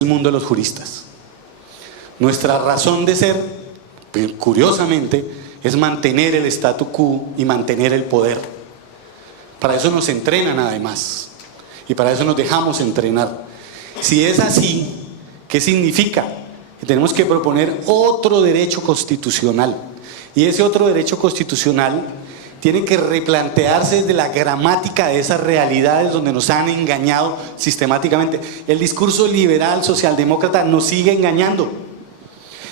el mundo de los juristas. Nuestra razón de ser, curiosamente, es mantener el statu quo y mantener el poder. Para eso nos entrenan además, y para eso nos dejamos entrenar. Si es así, ¿qué significa? Que tenemos que proponer otro derecho constitucional, y ese otro derecho constitucional tiene que replantearse desde la gramática de esas realidades donde nos han engañado sistemáticamente. El discurso liberal, socialdemócrata nos sigue engañando.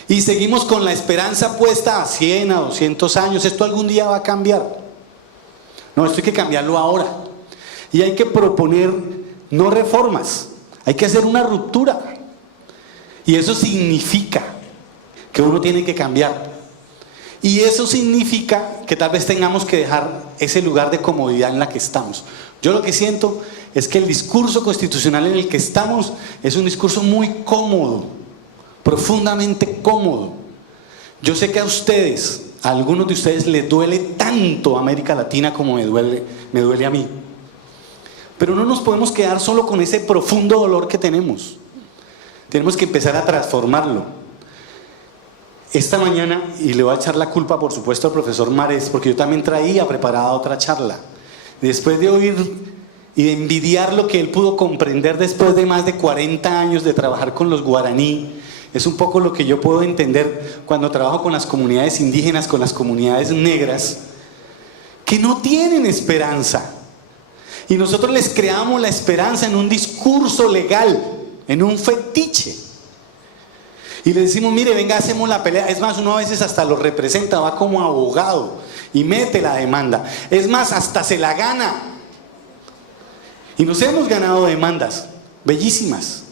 Y seguimos con la esperanza puesta a 100, a 200 años. Esto algún día va a cambiar. No, esto hay que cambiarlo ahora. Y hay que proponer no reformas, hay que hacer una ruptura. Y eso significa que uno tiene que cambiar. Y eso significa que tal vez tengamos que dejar ese lugar de comodidad en la que estamos. Yo lo que siento es que el discurso constitucional en el que estamos es un discurso muy cómodo, profundamente cómodo. Yo sé que a ustedes, a algunos de ustedes les duele tanto América Latina como me duele a mí. Pero no nos podemos quedar solo con ese profundo dolor que tenemos. Tenemos que empezar a transformarlo. Esta mañana, y le voy a echar la culpa por supuesto al profesor Marés, porque yo también traía preparada otra charla. Después de oír y de envidiar lo que él pudo comprender después de más de 40 años de trabajar con los guaraní, es un poco lo que yo puedo entender cuando trabajo con las comunidades indígenas, con las comunidades negras, que no tienen esperanza. Y nosotros les creamos la esperanza en un discurso legal, en un fetiche. Y le decimos, mire, venga, hacemos la pelea. Es más, uno a veces hasta lo representa, va como abogado y mete la demanda. Es más, hasta se la gana. Y nos hemos ganado demandas bellísimas.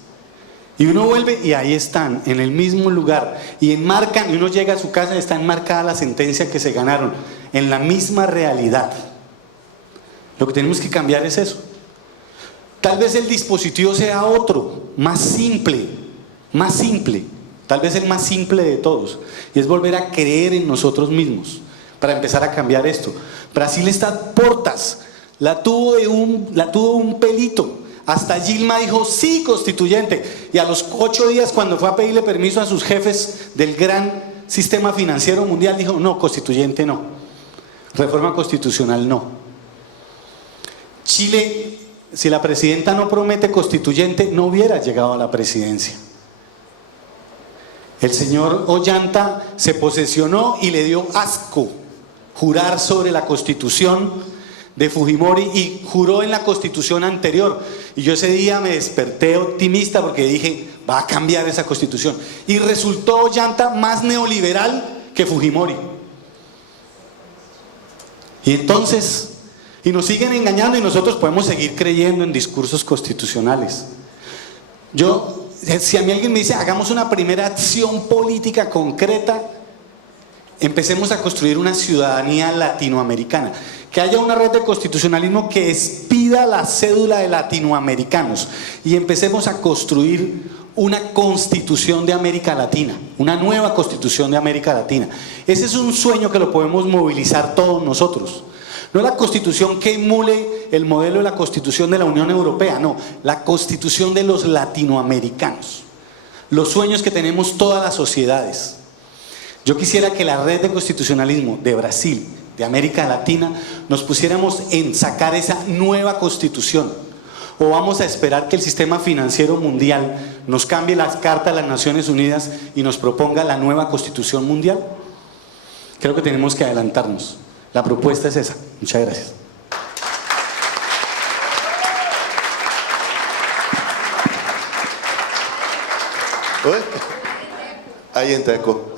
Y uno vuelve y ahí están, en el mismo lugar. Y enmarcan, y uno llega a su casa y está enmarcada la sentencia que se ganaron, en la misma realidad. Lo que tenemos que cambiar es eso. Tal vez el dispositivo sea otro, más simple, tal vez el más simple de todos, y es volver a creer en nosotros mismos para empezar a cambiar esto. Brasil está a portas, la tuvo un pelito. Hasta Dilma dijo sí constituyente, y a los 8 días cuando fue a pedirle permiso a sus jefes del gran sistema financiero mundial dijo no, constituyente no, reforma constitucional no. Chile, si la presidenta no promete constituyente, no hubiera llegado a la presidencia. El señor Ollanta se posesionó y le dio asco jurar sobre la constitución de Fujimori, y juró en la constitución anterior. Y yo ese día me desperté optimista porque dije, va a cambiar esa constitución. Y resultó Ollanta más neoliberal que Fujimori. Y entonces, y nos siguen engañando, y nosotros podemos seguir creyendo en discursos constitucionales. Si a mí alguien me dice, hagamos una primera acción política concreta, empecemos a construir una ciudadanía latinoamericana, que haya una red de constitucionalismo que expida la cédula de latinoamericanos, y empecemos a construir una constitución de América Latina, una nueva constitución de América Latina. Ese es un sueño que lo podemos movilizar todos nosotros. No la constitución que emule el modelo de la constitución de la Unión Europea, no, la constitución de los latinoamericanos. Los sueños que tenemos todas las sociedades. Yo quisiera que la red de constitucionalismo de Brasil, de América Latina, nos pusiéramos en sacar esa nueva constitución. O vamos a esperar que el sistema financiero mundial nos cambie las cartas de las Naciones Unidas y nos proponga la nueva constitución mundial. Creo que tenemos que adelantarnos. La propuesta es esa. Muchas gracias. Oi? Aí entra eco.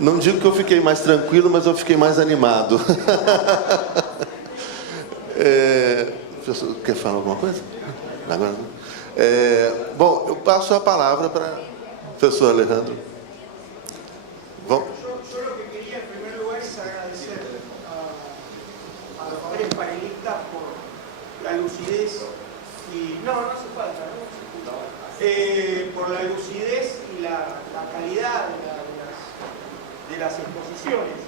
Não digo que eu fiquei mais tranquilo, mas eu fiquei mais animado. Professor, quer falar alguma coisa? Agora não. Bom, eu passo a palavra para o professor Alejandro. Bom. Por la lucidez y la calidad de las exposiciones.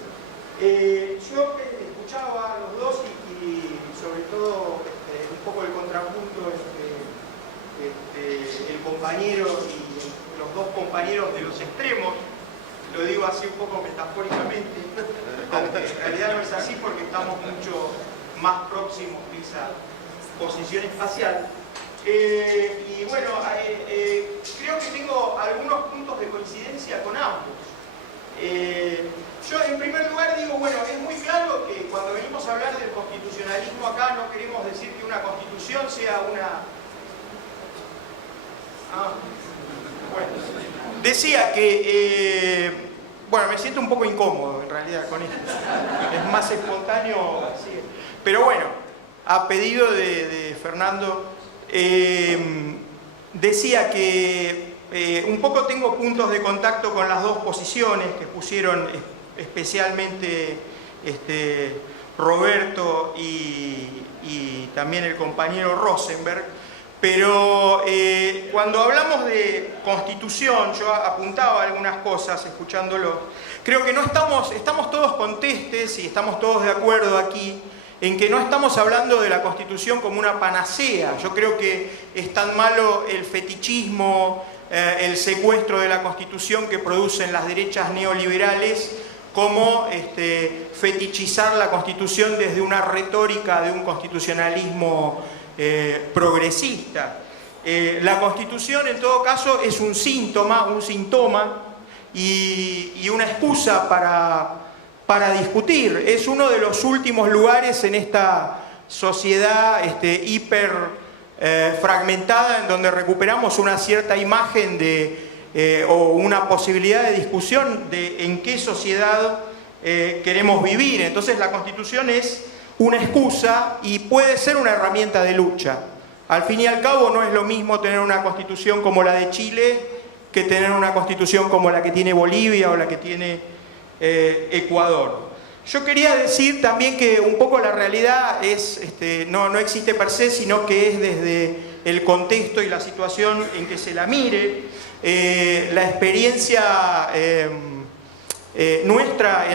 Yo escuchaba a los dos y sobre todo un poco el contrapunto el compañero y los dos compañeros de los extremos. Lo digo así un poco metafóricamente, aunque en realidad no es así porque estamos mucho más próximos que esa posición espacial. Y bueno, creo que tengo algunos puntos de coincidencia con ambos. Yo en primer lugar digo, bueno, es muy claro que cuando venimos a hablar del constitucionalismo acá no queremos decir que una constitución sea una... Bueno, decía que, bueno, me siento un poco incómodo en realidad con esto, es más espontáneo así. Pero bueno, a pedido de Fernando, decía que un poco tengo puntos de contacto con las dos posiciones que pusieron especialmente Roberto y también el compañero Rosenberg. Pero cuando hablamos de constitución, yo apuntaba algunas cosas escuchándolo. Creo que no estamos todos contestes y estamos todos de acuerdo aquí en que no estamos hablando de la constitución como una panacea. Yo creo que es tan malo el fetichismo, el secuestro de la constitución que producen las derechas neoliberales como fetichizar la constitución desde una retórica de un constitucionalismo progresista. La Constitución en todo caso es un síntoma y una excusa para discutir. Es uno de los últimos lugares en esta sociedad hiper fragmentada en donde recuperamos una cierta imagen o una posibilidad de discusión de en qué sociedad queremos vivir. Entonces la Constitución es una excusa y puede ser una herramienta de lucha. Al fin y al cabo no es lo mismo tener una constitución como la de Chile que tener una constitución como la que tiene Bolivia o la que tiene Ecuador. Yo quería decir también que un poco la realidad es, no existe per se, sino que es desde el contexto y la situación en que se la mire. La experiencia nuestra,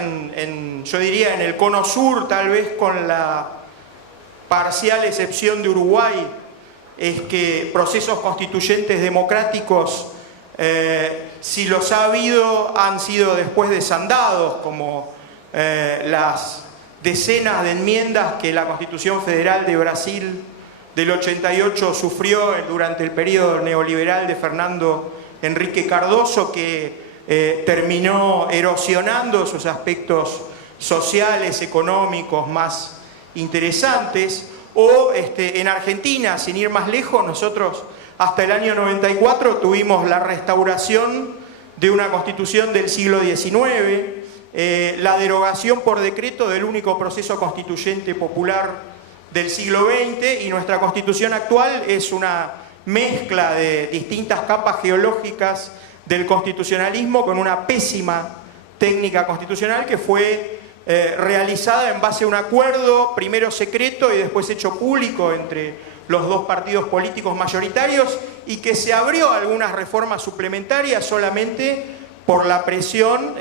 yo diría en el cono sur, tal vez con la parcial excepción de Uruguay, es que procesos constituyentes democráticos, si los ha habido, han sido después desandados, como las decenas de enmiendas que la Constitución Federal de Brasil del 88 sufrió durante el periodo neoliberal de Fernando Henrique Cardoso, que terminó erosionando sus aspectos sociales, económicos más interesantes. O en Argentina, sin ir más lejos, nosotros hasta el año 94 tuvimos la restauración de una constitución del siglo XIX, la derogación por decreto del único proceso constituyente popular del siglo XX, y nuestra constitución actual es una mezcla de distintas capas geológicas del constitucionalismo con una pésima técnica constitucional que fue realizada en base a un acuerdo, primero secreto y después hecho público entre los dos partidos políticos mayoritarios, y que se abrió a algunas reformas suplementarias solamente por la presión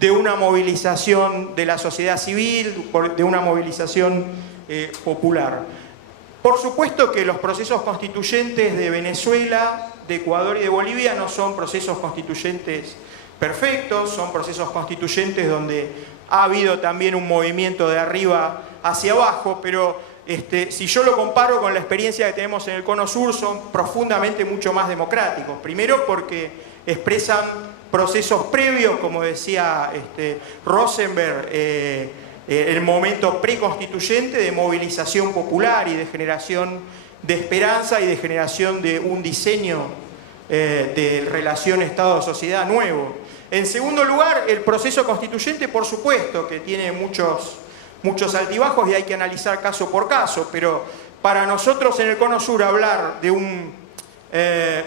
de una movilización de la sociedad civil, de una movilización popular. Por supuesto que los procesos constituyentes de Venezuela, de Ecuador y de Bolivia no son procesos constituyentes perfectos, son procesos constituyentes donde ha habido también un movimiento de arriba hacia abajo, pero si yo lo comparo con la experiencia que tenemos en el Cono Sur, son profundamente mucho más democráticos. Primero porque expresan procesos previos, como decía Rosenberg, el momento preconstituyente de movilización popular y de generación de esperanza y de generación de un diseño de relación Estado-sociedad nuevo. En segundo lugar, el proceso constituyente, por supuesto, que tiene muchos altibajos y hay que analizar caso por caso, pero para nosotros en el Cono Sur hablar de un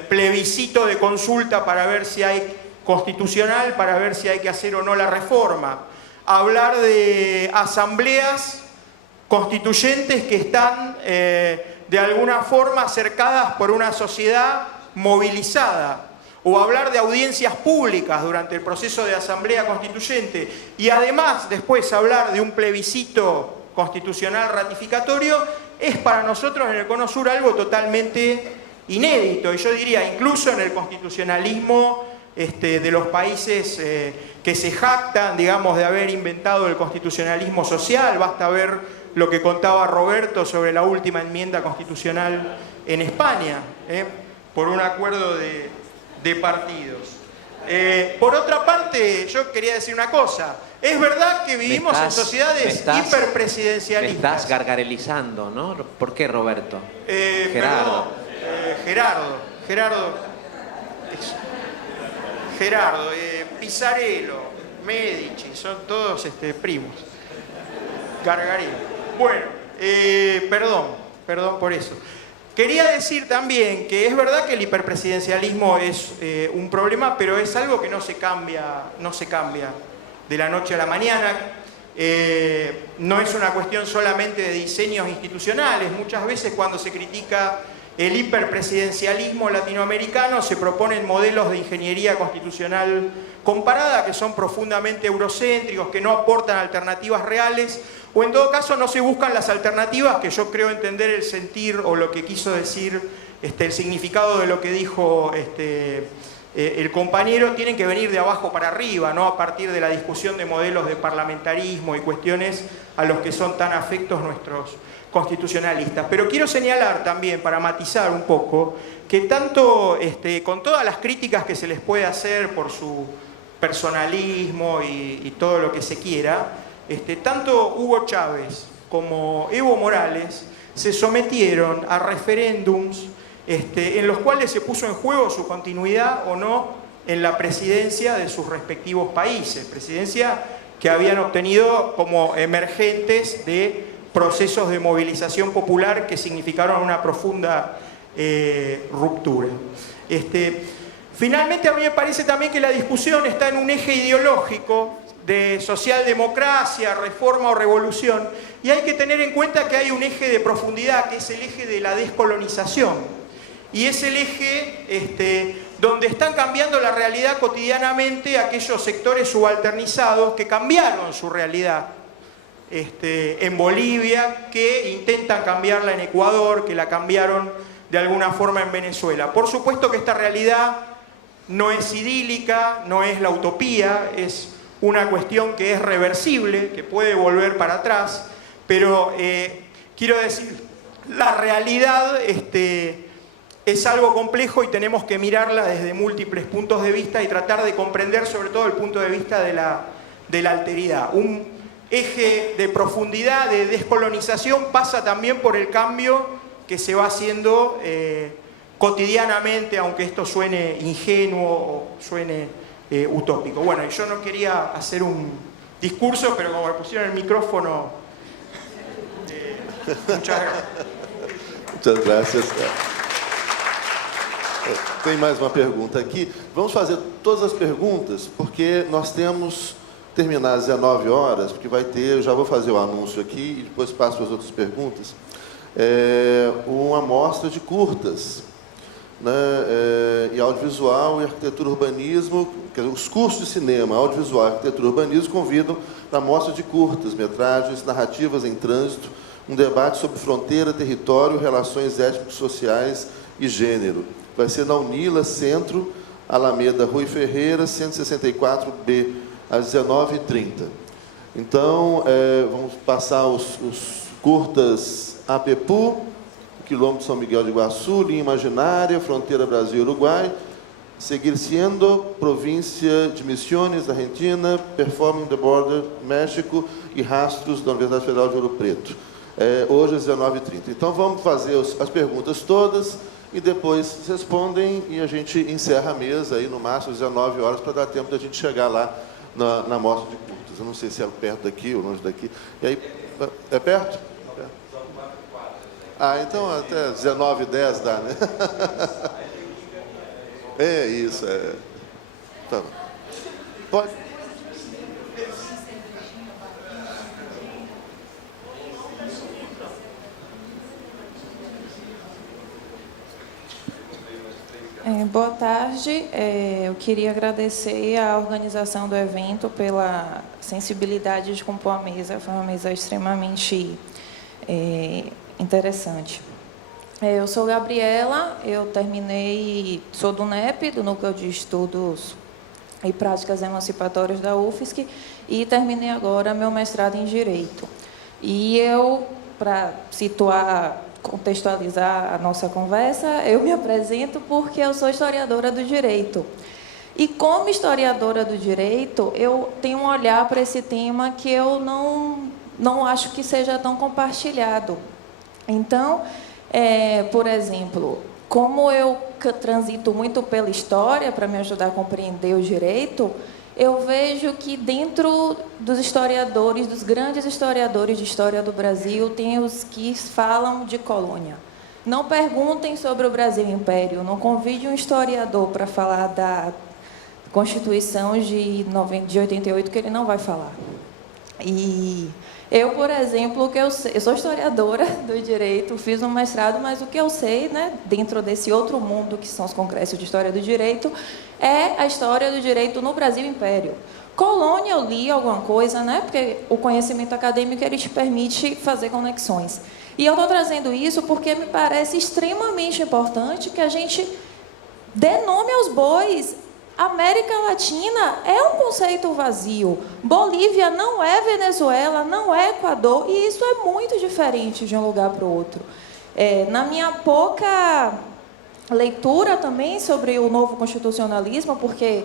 plebiscito de consulta para ver si hay constitucional, para ver si hay que hacer o no la reforma, hablar de asambleas constituyentes que están de alguna forma cercadas por una sociedad movilizada, o hablar de audiencias públicas durante el proceso de asamblea constituyente, y además después hablar de un plebiscito constitucional ratificatorio, es para nosotros en el Cono Sur algo totalmente inédito, y yo diría incluso en el constitucionalismo de los países que se jactan, digamos, de haber inventado el constitucionalismo social. Basta ver lo que contaba Roberto sobre la última enmienda constitucional en España, por un acuerdo de partidos. Por otra parte, yo quería decir una cosa. Es verdad que vivimos en sociedades hiperpresidencialistas. Me estás gargarelizando, ¿no? ¿Por qué, Roberto? Gerardo. Gerardo, Pisarello, Medici, son todos primos. Gargarino. Bueno, perdón por eso. Quería decir también que es verdad que el hiperpresidencialismo es un problema, pero es algo que no se cambia de la noche a la mañana. No es una cuestión solamente de diseños institucionales. Muchas veces cuando se critica el hiperpresidencialismo latinoamericano se proponen modelos de ingeniería constitucional comparada que son profundamente eurocéntricos, que no aportan alternativas reales, o en todo caso no se buscan las alternativas que yo creo entender el sentir o lo que quiso decir, el significado de lo que dijo el compañero, tienen que venir de abajo para arriba, no a partir de la discusión de modelos de parlamentarismo y cuestiones a los que son tan afectos nuestros constitucionalistas. Pero quiero señalar también, para matizar un poco, que tanto con todas las críticas que se les puede hacer por su personalismo y todo lo que se quiera, tanto Hugo Chávez como Evo Morales se sometieron a referéndums en los cuales se puso en juego su continuidad o no en la presidencia de sus respectivos países, presidencia que habían obtenido como emergentes de procesos de movilización popular que significaron una profunda ruptura. Finalmente, a mí me parece también que la discusión está en un eje ideológico de socialdemocracia, reforma o revolución, y hay que tener en cuenta que hay un eje de profundidad, que es el eje de la descolonización, y es el eje donde están cambiando la realidad cotidianamente aquellos sectores subalternizados que cambiaron su realidad en Bolivia, que intentan cambiarla en Ecuador, que la cambiaron de alguna forma en Venezuela. Por supuesto que esta realidad no es idílica, no es la utopía, es una cuestión que es reversible, que puede volver para atrás, pero quiero decir, la realidad es algo complejo y tenemos que mirarla desde múltiples puntos de vista y tratar de comprender sobre todo el punto de vista de la alteridad. Un eje de profundidad, de descolonización, pasa también por el cambio que se va haciendo cotidianamente, aunque esto suene ingenuo o suene utópico. Bueno, yo no quería hacer un discurso, pero como me pusieron el micrófono, muchas gracias. Muchas gracias. Tem mais uma pergunta aqui. Vamos fazer todas as perguntas, porque nós temos terminar às 19 horas, porque vai ter, eu já vou fazer o anúncio aqui e depois passo para as outras perguntas, uma amostra de curtas, né, e audiovisual e arquitetura urbanismo, quer dizer, os cursos de cinema, audiovisual e arquitetura urbanismo convidam para a amostra de curtas, metragens, narrativas em trânsito, um debate sobre fronteira, território, relações étnico-sociais e gênero. Vai ser na Unila, Centro, Alameda Rui Ferreira, 164B, às 19h30. Então, vamos passar os curtas Apepu, Quilombo de São Miguel de Iguaçu, Linha Imaginária, Fronteira Brasil-Uruguai, Seguir Siendo, Província de Misiones, Argentina, Performing the Border, México e Rastros da Universidade Federal de Ouro Preto. Hoje às 19h30. Então, vamos fazer as perguntas todas e depois respondem e a gente encerra a mesa aí no máximo às 19 horas para dar tempo da gente chegar lá na mostra de curtas. Eu não sei se é perto daqui ou longe daqui. E aí, é perto? Ah, então até 19h10 dá, né? É isso, Tá bom. Pode? Boa tarde, eu queria agradecer à organização do evento pela sensibilidade de compor a mesa, foi uma mesa extremamente interessante. Eu sou Gabriela, eu sou do NEP, do Núcleo de Estudos e Práticas Emancipatórias da UFSC, e terminei agora meu mestrado em Direito. E eu, para situar, contextualizar a nossa conversa, eu me apresento porque eu sou historiadora do direito. E como historiadora do direito, eu tenho um olhar para esse tema que eu não acho que seja tão compartilhado. Então, por exemplo, como eu transito muito pela história para me ajudar a compreender o direito, eu vejo que dentro dos historiadores, dos grandes historiadores de história do Brasil, tem os que falam de colônia. Não perguntem sobre o Brasil Império, não convide um historiador para falar da Constituição de 88, que ele não vai falar. E eu, por exemplo, eu sou historiadora do direito, fiz um mestrado, mas o que eu sei, né, dentro desse outro mundo que são os congressos de história do direito, é a história do direito no Brasil Império. Colônia, eu li alguma coisa, né, porque o conhecimento acadêmico ele te permite fazer conexões. E eu estou trazendo isso porque me parece extremamente importante que a gente dê nome aos bois. América Latina é um conceito vazio. Bolívia não é Venezuela, não é Equador, e isso é muito diferente de um lugar para o outro. Na minha pouca leitura também sobre o novo constitucionalismo, porque,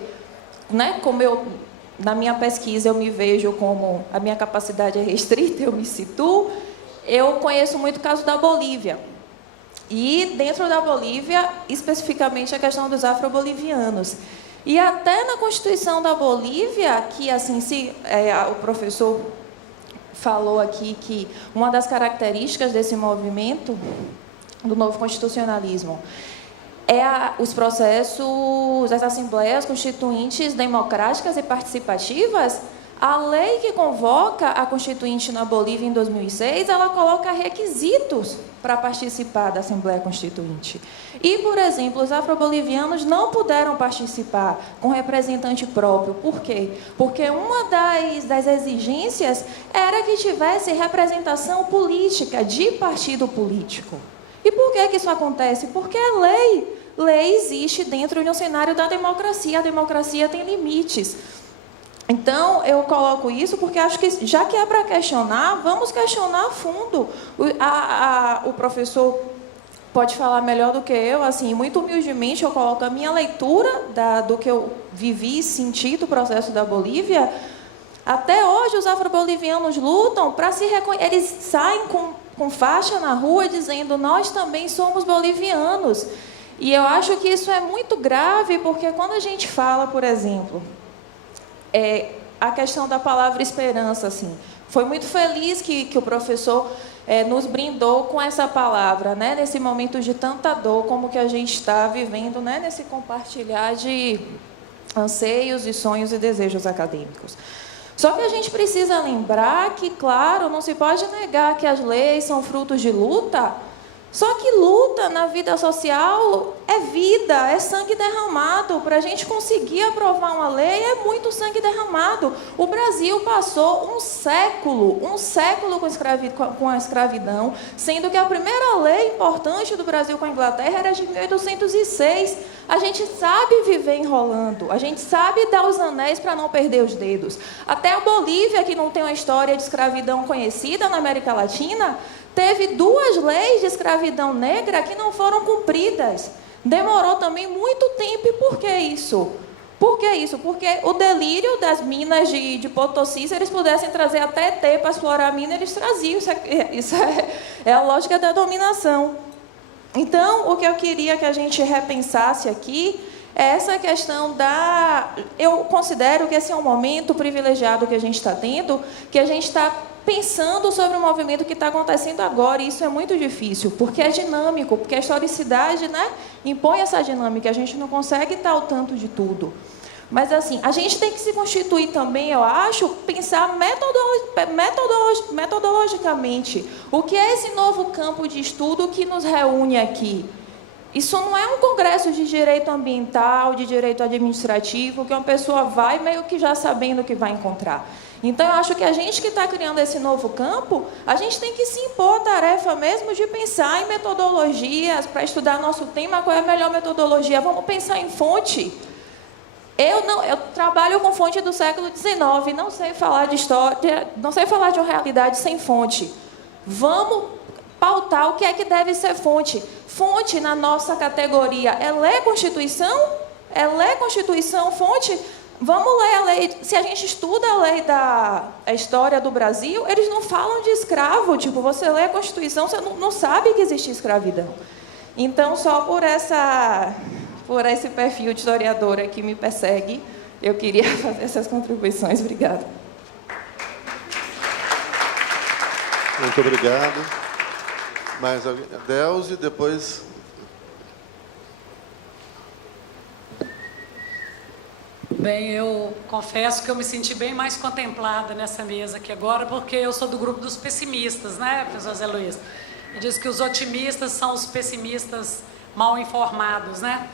né, como na minha pesquisa eu me vejo como a minha capacidade é restrita, eu me situo, eu conheço muito o caso da Bolívia. E dentro da Bolívia, especificamente a questão dos afro-bolivianos. E até na Constituição da Bolívia, que assim, o professor falou aqui que uma das características desse movimento do novo constitucionalismo é os processos das assembleias constituintes democráticas e participativas. A lei que convoca a Constituinte na Bolívia em 2006, ela coloca requisitos para participar da Assembleia Constituinte. E, por exemplo, os afro-bolivianos não puderam participar com representante próprio. Por quê? Porque uma das exigências era que tivesse representação política, de partido político. E por que isso acontece? Porque a lei existe dentro de um cenário da democracia. A democracia tem limites. Então, eu coloco isso porque acho que, já que é para questionar, vamos questionar a fundo. O professor pode falar melhor do que eu, assim, muito humildemente eu coloco a minha leitura do que eu vivi e senti do processo da Bolívia. Até hoje, os afro-bolivianos lutam para se reconhecer. Eles saem com faixa na rua dizendo: nós também somos bolivianos. E eu acho que isso é muito grave, porque quando a gente fala, por exemplo, a questão da palavra esperança, assim, foi muito feliz que o professor nos brindou com essa palavra, né, nesse momento de tanta dor como que a gente está vivendo, né, nesse compartilhar de anseios e sonhos e desejos acadêmicos. Só que a gente precisa lembrar que, claro, não se pode negar que as leis são frutos de luta. Só que luta na vida social é vida, é sangue derramado. Para a gente conseguir aprovar uma lei, é muito sangue derramado. O Brasil passou um século com a escravidão, sendo que a primeira lei importante do Brasil com a Inglaterra era de 1806. A gente sabe viver enrolando, a gente sabe dar os anéis para não perder os dedos. Até a Bolívia, que não tem uma história de escravidão conhecida na América Latina, teve 2 leis de escravidão negra que não foram cumpridas. Demorou também muito tempo. E por que isso? Por que isso? Porque o delírio das minas de Potosí, se eles pudessem trazer até ET para explorar a mina, eles traziam. Isso é a lógica da dominação. Então, o que eu queria que a gente repensasse aqui é essa questão Eu considero que esse é um momento privilegiado que a gente está tendo, que a gente está pensando sobre o movimento que está acontecendo agora, e isso é muito difícil, porque é dinâmico, porque a historicidade, né, impõe essa dinâmica, a gente não consegue estar ao tanto de tudo. Mas, assim, a gente tem que se constituir também, eu acho, pensar metodologicamente o que é esse novo campo de estudo que nos reúne aqui. Isso não é um congresso de direito ambiental, de direito administrativo, que uma pessoa vai meio que já sabendo o que vai encontrar. Então, eu acho que a gente que está criando esse novo campo, a gente tem que se impor a tarefa mesmo de pensar em metodologias para estudar nosso tema, qual é a melhor metodologia. Vamos pensar em fonte. Eu trabalho com fonte do século XIX, não sei falar de história, não sei falar de uma realidade sem fonte. Vamos pautar o que é que deve ser fonte. Fonte, na nossa categoria, é ler Constituição? É ler Constituição, fonte? Vamos ler a lei. Se a gente estuda a lei a história do Brasil, eles não falam de escravo. Tipo, você lê a Constituição, você não sabe que existe escravidão. Então, só por esse perfil de historiadora que me persegue, eu queria fazer essas contribuições. Obrigada. Muito obrigado. Mais alguém? Delze, depois... Bem, eu confesso que eu me senti bem mais contemplada nessa mesa aqui agora, porque eu sou do grupo dos pessimistas, né, professor Zé Luiz? E diz que os otimistas são os pessimistas mal informados, né?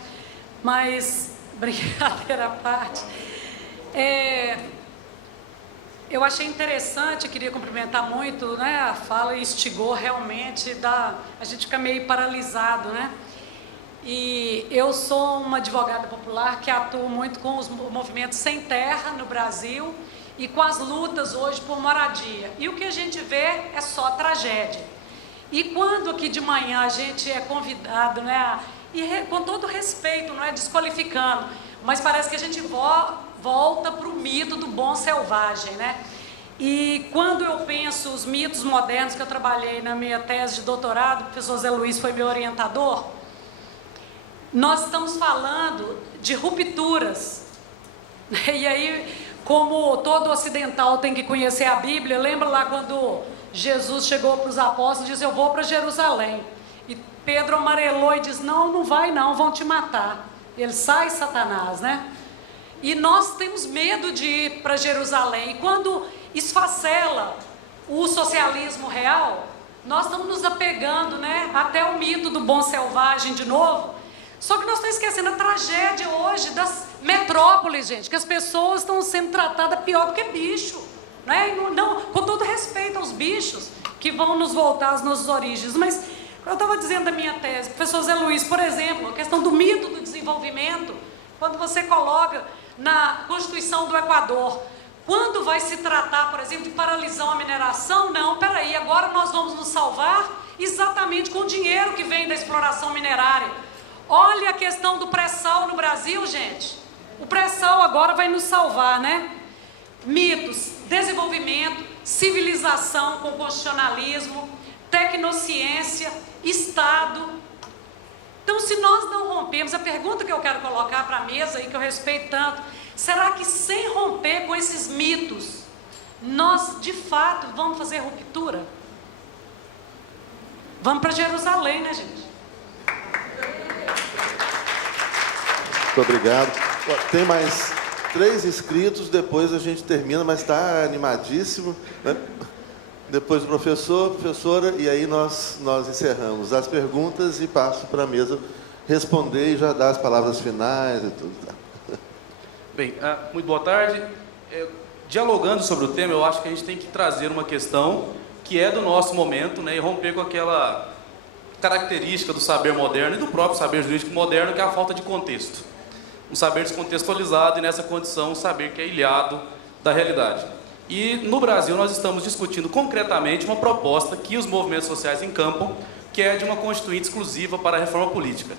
Mas, brincadeira à parte, eu achei interessante, queria cumprimentar muito, né, a fala instigou realmente, a gente fica meio paralisado, né? E eu sou uma advogada popular que atua muito com os movimentos sem terra no Brasil e com as lutas hoje por moradia. E o que a gente vê é só tragédia. E quando aqui de manhã a gente é convidado, né, com todo respeito, não é desqualificando, mas parece que a gente volta para o mito do bom selvagem, né? E quando eu penso os mitos modernos que eu trabalhei na minha tese de doutorado, o professor Zé Luiz foi meu orientador, nós estamos falando de rupturas. E aí, como todo ocidental tem que conhecer a Bíblia, lembra lá quando Jesus chegou para os apóstolos e disse: eu vou para Jerusalém. E Pedro amarelou e diz: não vai não, vão te matar. Ele sai, Satanás, né? E nós temos medo de ir para Jerusalém. E quando esfacela o socialismo real, nós estamos nos apegando, né, até o mito do bom selvagem de novo. Só que nós estamos esquecendo a tragédia hoje das metrópoles, gente, que as pessoas estão sendo tratadas pior do que bicho, né? Não, com todo respeito aos bichos que vão nos voltar às nossas origens. Mas eu estava dizendo da minha tese, professor Zé Luiz, por exemplo, a questão do mito do desenvolvimento, quando você coloca na Constituição do Equador, quando vai se tratar, por exemplo, de paralisar a mineração, não, peraí, agora nós vamos nos salvar exatamente com o dinheiro que vem da exploração minerária. Olha a questão do pré-sal no Brasil, gente. O pré-sal agora vai nos salvar, né? Mitos, desenvolvimento, civilização com constitucionalismo, tecnociência, Estado. Então, se nós não rompemos, a pergunta que eu quero colocar para a mesa e que eu respeito tanto, será que sem romper com esses mitos, nós de fato vamos fazer ruptura? Vamos para Jerusalém, né, gente? Muito obrigado. Tem mais 3 inscritos, depois a gente termina, mas está animadíssimo, né? Depois o professor, professora, e aí nós encerramos as perguntas e passo para a mesa responder e já dar as palavras finais e tudo. Tá? Bem, muito boa tarde. Dialogando sobre o tema, eu acho que a gente tem que trazer uma questão que é do nosso momento, né, e romper com aquela característica do saber moderno e do próprio saber jurídico moderno, que é a falta de contexto. Um saber descontextualizado e, nessa condição, um saber que é ilhado da realidade. E, no Brasil, nós estamos discutindo concretamente uma proposta que os movimentos sociais encampam, que é de uma constituinte exclusiva para a reforma política.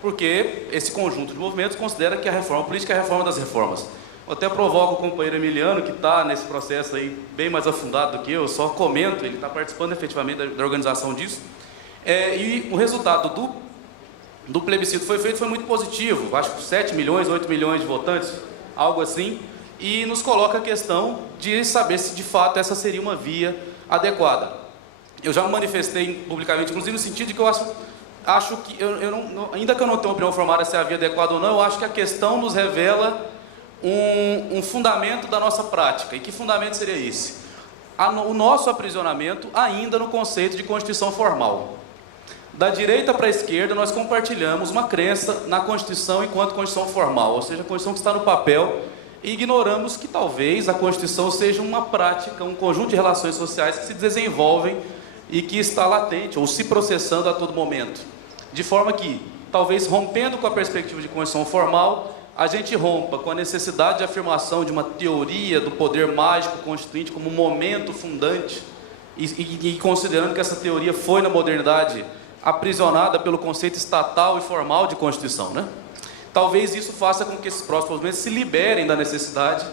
Porque esse conjunto de movimentos considera que a reforma política é a reforma das reformas. Eu até provoco o companheiro Emiliano, que está nesse processo aí bem mais afundado do que eu só comento, ele está participando efetivamente da organização disso. E o resultado do plebiscito foi muito positivo, acho que 7 milhões, 8 milhões de votantes, algo assim, e nos coloca a questão de saber se de fato essa seria uma via adequada. Eu já me manifestei publicamente, inclusive no sentido de que eu acho que, ainda que eu não tenha opinião formada se é a via adequada ou não, eu acho que a questão nos revela um fundamento da nossa prática. E que fundamento seria esse? O nosso aprisionamento ainda no conceito de Constituição formal. Da direita para a esquerda, nós compartilhamos uma crença na Constituição enquanto Constituição formal, ou seja, a Constituição que está no papel, e ignoramos que talvez a Constituição seja uma prática, um conjunto de relações sociais que se desenvolvem e que está latente ou se processando a todo momento. De forma que, talvez rompendo com a perspectiva de Constituição formal, a gente rompa com a necessidade de afirmação de uma teoria do poder mágico constituinte como um momento fundante e considerando que essa teoria foi na modernidade aprisionada pelo conceito estatal e formal de Constituição, né? Talvez isso faça com que esses próximos meses se liberem da necessidade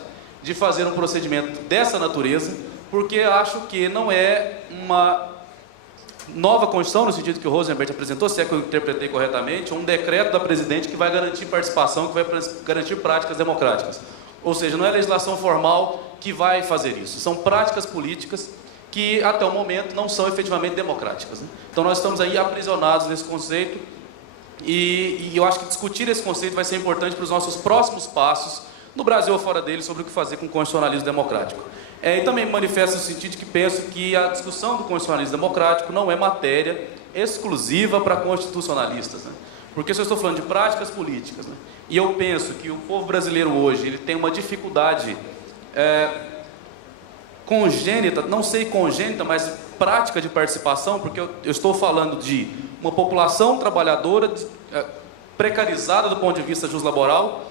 de fazer um procedimento dessa natureza, porque acho que não é uma nova Constituição, no sentido que o Rosenberg apresentou, se é que eu interpretei corretamente, um decreto da presidente que vai garantir participação, que vai garantir práticas democráticas. Ou seja, não é legislação formal que vai fazer isso, são práticas políticas que até o momento não são efetivamente democráticas, né? Então nós estamos aí aprisionados nesse conceito e eu acho que discutir esse conceito vai ser importante para os nossos próximos passos, no Brasil ou fora dele, sobre o que fazer com o constitucionalismo democrático. E também manifesto no sentido de que penso que a discussão do constitucionalismo democrático não é matéria exclusiva para constitucionalistas, né? Porque se eu estou falando de práticas políticas, né, e eu penso que o povo brasileiro hoje ele tem uma dificuldade congênita, não sei congênita, mas prática de participação, porque eu estou falando de uma população trabalhadora precarizada do ponto de vista juslaboral,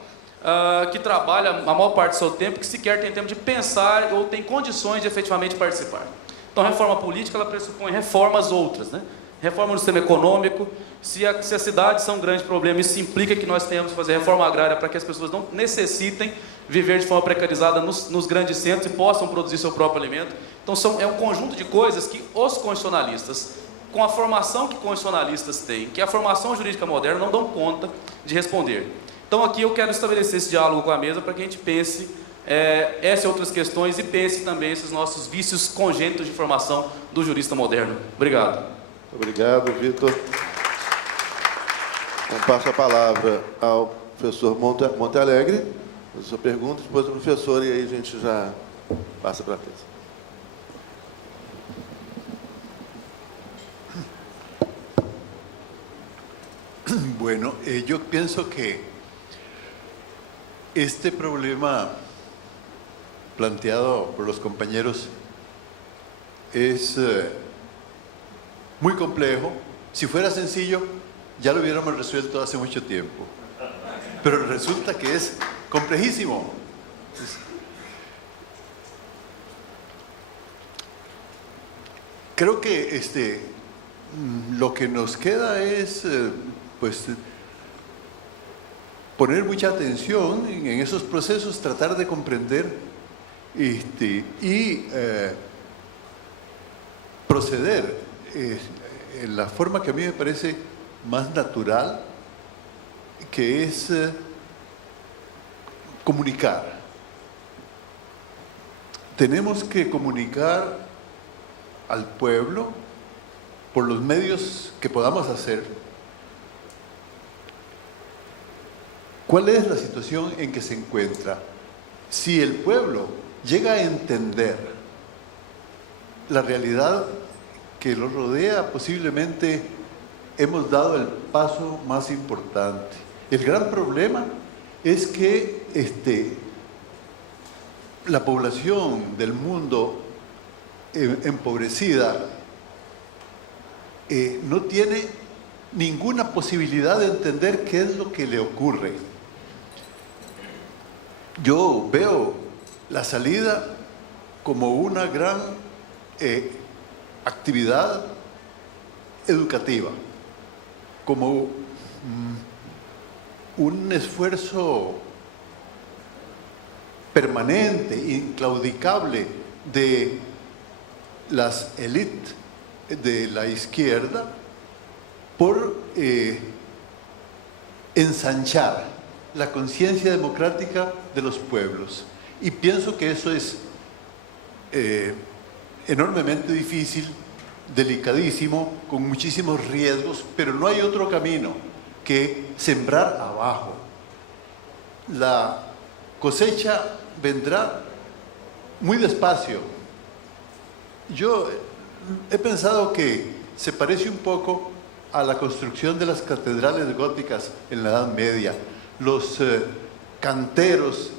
que trabalha a maior parte do seu tempo, que sequer tem tempo de pensar ou tem condições de efetivamente participar. Então, a reforma política, ela pressupõe reformas outras, né? Reforma no sistema econômico. Se as cidades são um grande problema, isso implica que nós tenhamos que fazer reforma agrária para que as pessoas não necessitem viver de forma precarizada nos grandes centros e possam produzir seu próprio alimento. Então, é um conjunto de coisas que os constitucionalistas, com a formação que constitucionalistas têm, que é a formação jurídica moderna, não dão conta de responder. Então, aqui eu quero estabelecer esse diálogo com a mesa para que a gente pense essas e outras questões e pense também esses nossos vícios congênitos de formação do jurista moderno. Obrigado. Obrigado, Vitor. Então, passo a palavra ao professor Monte Alegre, a sua pergunta, depois do professor, e aí a gente já passa para a tese. Bueno, yo pienso que este problema planteado por los compañeros es muy complejo. Si fuera sencillo, ya lo hubiéramos resuelto hace mucho tiempo. Pero resulta que es complejísimo. Creo que lo que nos queda es pues poner mucha atención en esos procesos, tratar de comprender y proceder en la forma que a mí me parece más natural, que es comunicar. Tenemos que comunicar al pueblo por los medios que podamos hacer cuál es la situación en que se encuentra. Si el pueblo llega a entender la realidad que lo rodea, posiblemente hemos dado el paso más importante. El gran problema es que la población del mundo empobrecida no tiene ninguna posibilidad de entender qué es lo que le ocurre. Yo veo la salida como una gran actividad educativa, como un esfuerzo permanente, inclaudicable de las élites de la izquierda por ensanchar la conciencia democrática de los pueblos. Y pienso que eso es enormemente difícil, delicadísimo, con muchísimos riesgos, pero no hay otro camino que sembrar abajo. La cosecha vendrá muy despacio. Yo he pensado que se parece un poco a la construcción de las catedrales góticas en la Edad Media. Los canteros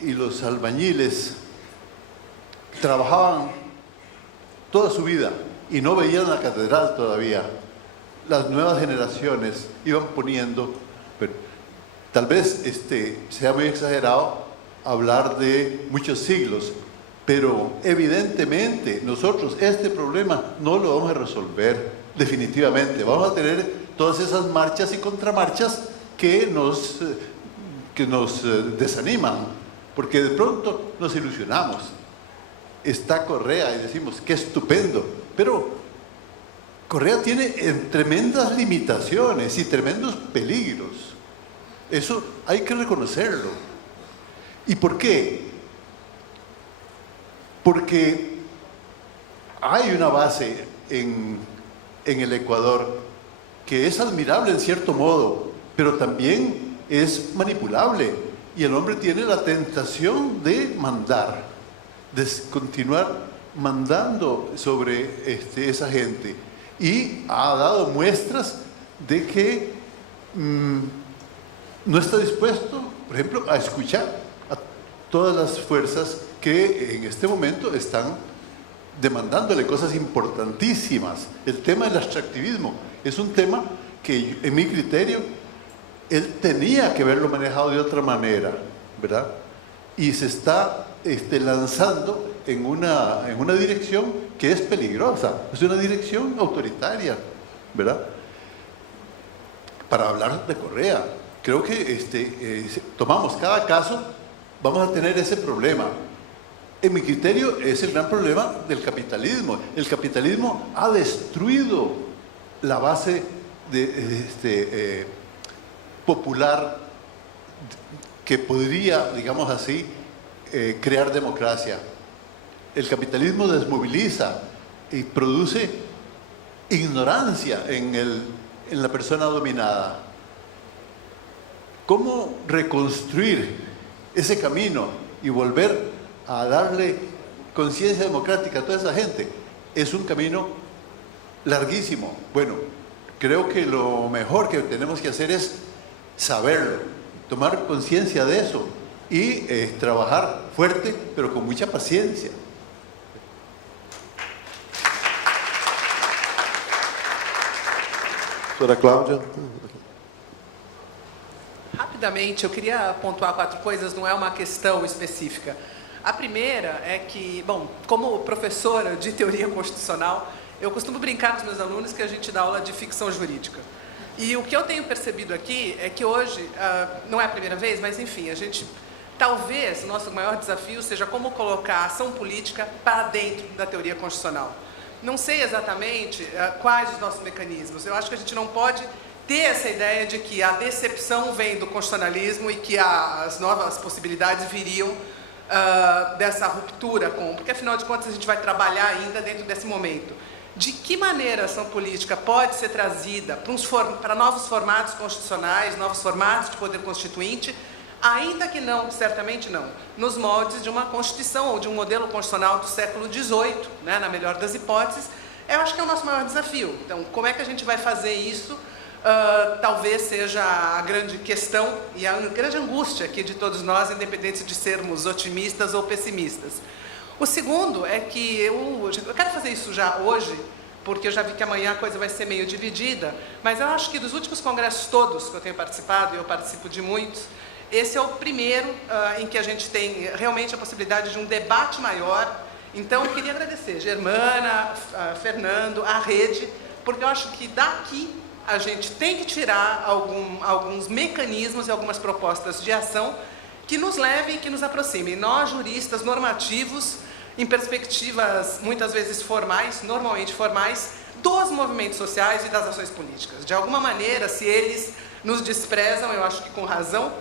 y los albañiles trabajaban toda su vida y no veían la catedral todavía. Las nuevas generaciones iban poniendo, pero tal vez sea muy exagerado hablar de muchos siglos, pero evidentemente nosotros este problema no lo vamos a resolver definitivamente. Vamos a tener todas esas marchas y contramarchas que nos desaniman, porque de pronto nos ilusionamos. Está Correa y decimos, qué estupendo, pero Correa tiene tremendas limitaciones y tremendos peligros. Eso hay que reconocerlo. ¿Y por qué? Porque hay una base en el Ecuador que es admirable en cierto modo, pero también es manipulable. Y el hombre tiene la tentación de mandar, de continuar mandando sobre esa gente. Y ha dado muestras de que no está dispuesto, por ejemplo, a escuchar a todas las fuerzas que en este momento están demandándole cosas importantísimas. El tema del extractivismo es un tema que, en mi criterio, él tenía que haberlo manejado de otra manera, ¿verdad? Y se está lanzando en una dirección que es peligrosa, es una dirección autoritaria, ¿verdad? Para hablar de Correa, creo que tomamos cada caso, vamos a tener ese problema. En mi criterio es el gran problema del capitalismo. El capitalismo ha destruido la base popular que podría, digamos así, crear democracia. El capitalismo desmoviliza y produce ignorancia en la persona dominada. ¿Cómo reconstruir ese camino y volver a darle conciencia democrática a toda esa gente? Es un camino larguísimo. Bueno, creo que lo mejor que tenemos que hacer es saberlo, tomar conciencia de eso y trabajar fuerte, pero con mucha paciencia. Senhora Cláudia. Rapidamente, eu queria pontuar 4 coisas, não é uma questão específica. A primeira é que, bom, como professora de teoria constitucional, eu costumo brincar com os meus alunos que a gente dá aula de ficção jurídica. E o que eu tenho percebido aqui é que hoje, não é a primeira vez, mas enfim, a gente, talvez, o nosso maior desafio seja como colocar a ação política para dentro da teoria constitucional. Não sei exatamente quais os nossos mecanismos. Eu acho que a gente não pode ter essa ideia de que a decepção vem do constitucionalismo e que as novas possibilidades viriam dessa ruptura porque afinal de contas a gente vai trabalhar ainda dentro desse momento. De que maneira a ação política pode ser trazida para novos formatos constitucionais, novos formatos de poder constituinte, ainda que não, certamente não, nos moldes de uma Constituição ou de um modelo constitucional do século XVIII, né, na melhor das hipóteses, eu acho que é o nosso maior desafio. Então, como é que a gente vai fazer isso? Talvez seja a grande questão e a grande angústia aqui de todos nós, independente de sermos otimistas ou pessimistas. O segundo é que eu quero fazer isso já hoje, porque eu já vi que amanhã a coisa vai ser meio dividida, mas eu acho que dos últimos congressos todos que eu tenho participado, e eu participo de muitos, esse é o primeiro em que a gente tem realmente a possibilidade de um debate maior. Então, eu queria agradecer Germana, Fernando, a rede, porque eu acho que daqui a gente tem que tirar alguns mecanismos e algumas propostas de ação que nos levem e que nos aproximem. Nós, juristas normativos, em perspectivas muitas vezes formais, normalmente formais, dos movimentos sociais e das ações políticas. De alguma maneira, se eles nos desprezam, eu acho que com razão,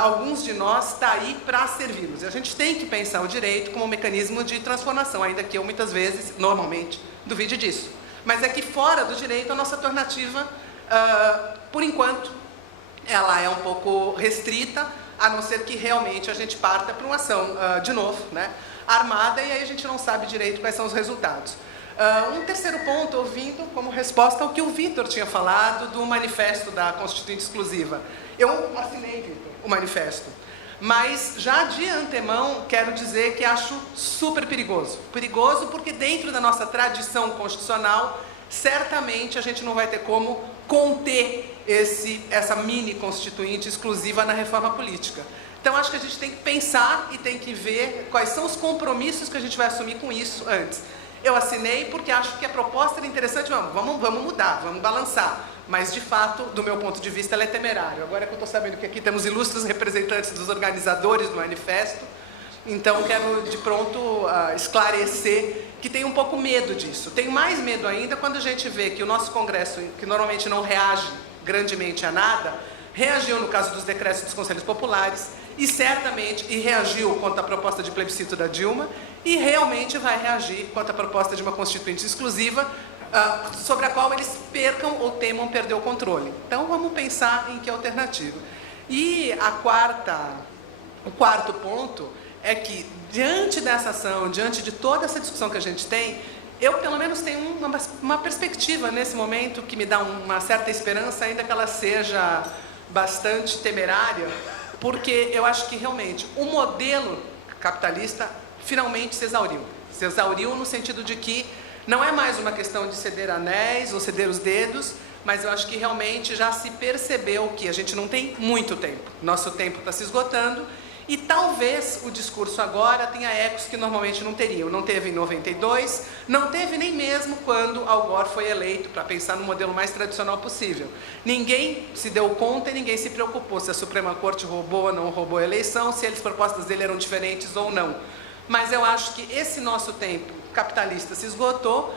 alguns de nós está aí para servi-los. E a gente tem que pensar o direito como um mecanismo de transformação, ainda que eu muitas vezes, normalmente, duvide disso. Mas é que fora do direito, a nossa alternativa, por enquanto, ela é um pouco restrita, a não ser que realmente a gente parta para uma ação, de novo, né, armada, e aí a gente não sabe direito quais são os resultados. Um terceiro ponto, ouvindo como resposta ao que o Vitor tinha falado do manifesto da Constituinte Exclusiva. Eu assinei, Vitor, o manifesto, mas já de antemão quero dizer que acho super perigoso. Perigoso porque dentro da nossa tradição constitucional, certamente a gente não vai ter como conter essa mini Constituinte Exclusiva na reforma política. Então acho que a gente tem que pensar e tem que ver quais são os compromissos que a gente vai assumir com isso antes. Eu assinei porque acho que a proposta era interessante, vamos mudar, vamos balançar. Mas, de fato, do meu ponto de vista, ela é temerária. Agora que eu estou sabendo que aqui temos ilustres representantes dos organizadores do manifesto, então quero, de pronto, esclarecer que tenho um pouco medo disso. Tenho mais medo ainda quando a gente vê que o nosso Congresso, que normalmente não reage grandemente a nada, reagiu no caso dos decretos dos Conselhos Populares e certamente reagiu contra a proposta de plebiscito da Dilma e realmente vai reagir contra a proposta de uma Constituinte Exclusiva sobre a qual eles percam ou temam perder o controle. Então vamos pensar em que alternativa. E o quarto ponto é que, diante dessa ação, diante de toda essa discussão que a gente tem, eu pelo menos tenho uma perspectiva nesse momento que me dá uma certa esperança, ainda que ela seja bastante temerária, porque eu acho que realmente o modelo capitalista finalmente se exauriu. Se exauriu no sentido de que não é mais uma questão de ceder anéis ou ceder os dedos, mas eu acho que realmente já se percebeu que a gente não tem muito tempo. Nosso tempo está se esgotando e talvez o discurso agora tenha ecos que normalmente não teriam. Não teve em 92, não teve nem mesmo quando Al Gore foi eleito, para pensar no modelo mais tradicional possível. Ninguém se deu conta e ninguém se preocupou se a Suprema Corte roubou ou não roubou a eleição, se as propostas dele eram diferentes ou não. Mas eu acho que esse nosso tempo capitalista se esgotou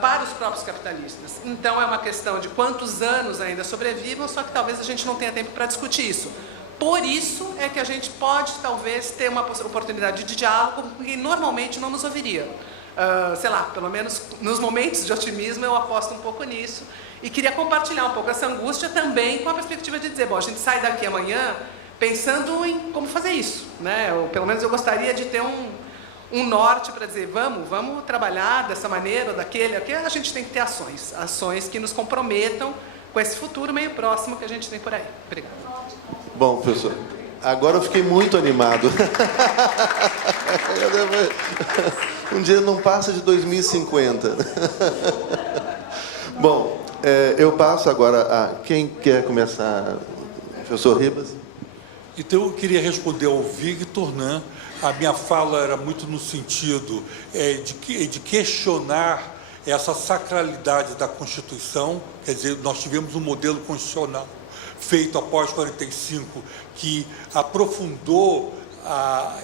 para os próprios capitalistas. Então é uma questão de quantos anos ainda sobrevivam, só que talvez a gente não tenha tempo para discutir isso. Por isso é que a gente pode talvez ter uma oportunidade de diálogo que normalmente não nos ouviria. Sei lá, pelo menos nos momentos de otimismo eu aposto um pouco nisso e queria compartilhar um pouco essa angústia também com a perspectiva de dizer, bom, a gente sai daqui amanhã pensando em como fazer isso, né? Ou pelo menos eu gostaria de ter um norte para dizer, vamos trabalhar dessa maneira ou daquele, aqui a gente tem que ter ações que nos comprometam com esse futuro meio próximo que a gente tem por aí. Obrigado. Bom, professor, agora eu fiquei muito animado. Um dia não passa de 2050. Bom, eu passo agora a... Quem quer começar? Professor Ribas? Então, eu queria responder ao Victor, né? A minha fala era muito no sentido de questionar essa sacralidade da Constituição. Quer dizer, nós tivemos um modelo constitucional feito após 45 que aprofundou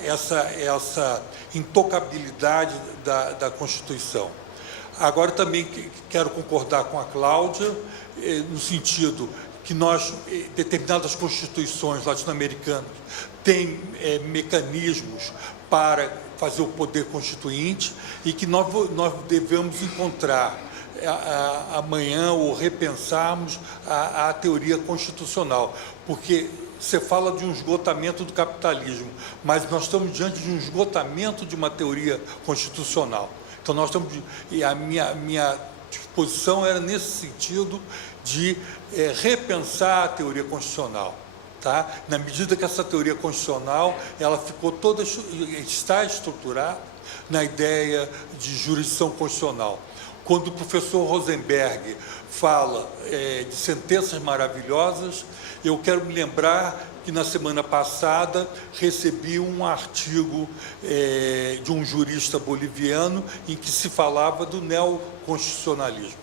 essa intocabilidade da Constituição. Agora também quero concordar com a Cláudia no sentido que determinadas constituições latino-americanas têm mecanismos para fazer o poder constituinte e que nós devemos encontrar amanhã ou repensarmos a teoria constitucional, porque você fala de um esgotamento do capitalismo, mas nós estamos diante de um esgotamento de uma teoria constitucional. Então nós estamos, e a minha posição era nesse sentido de repensar a teoria constitucional, tá? Na medida que essa teoria constitucional ela ficou está estruturada na ideia de jurisdição constitucional. Quando o professor Rosenberg fala de sentenças maravilhosas, eu quero me lembrar que na semana passada recebi um artigo de um jurista boliviano em que se falava do neoconstitucionalismo.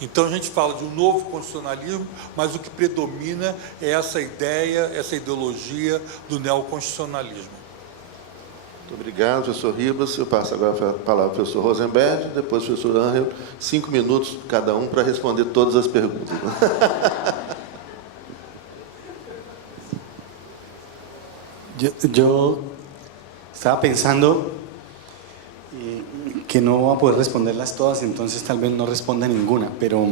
Então a gente fala de um novo constitucionalismo, mas o que predomina é essa ideia, essa ideologia do neoconstitucionalismo. Muito obrigado, professor Ribas. Eu passo agora a palavra ao professor Rosenberg, depois o professor Angel, 5 minutos cada um para responder todas as perguntas. Yo estaba pensando que no voy a poder responderlas todas, entonces tal vez no responda ninguna, pero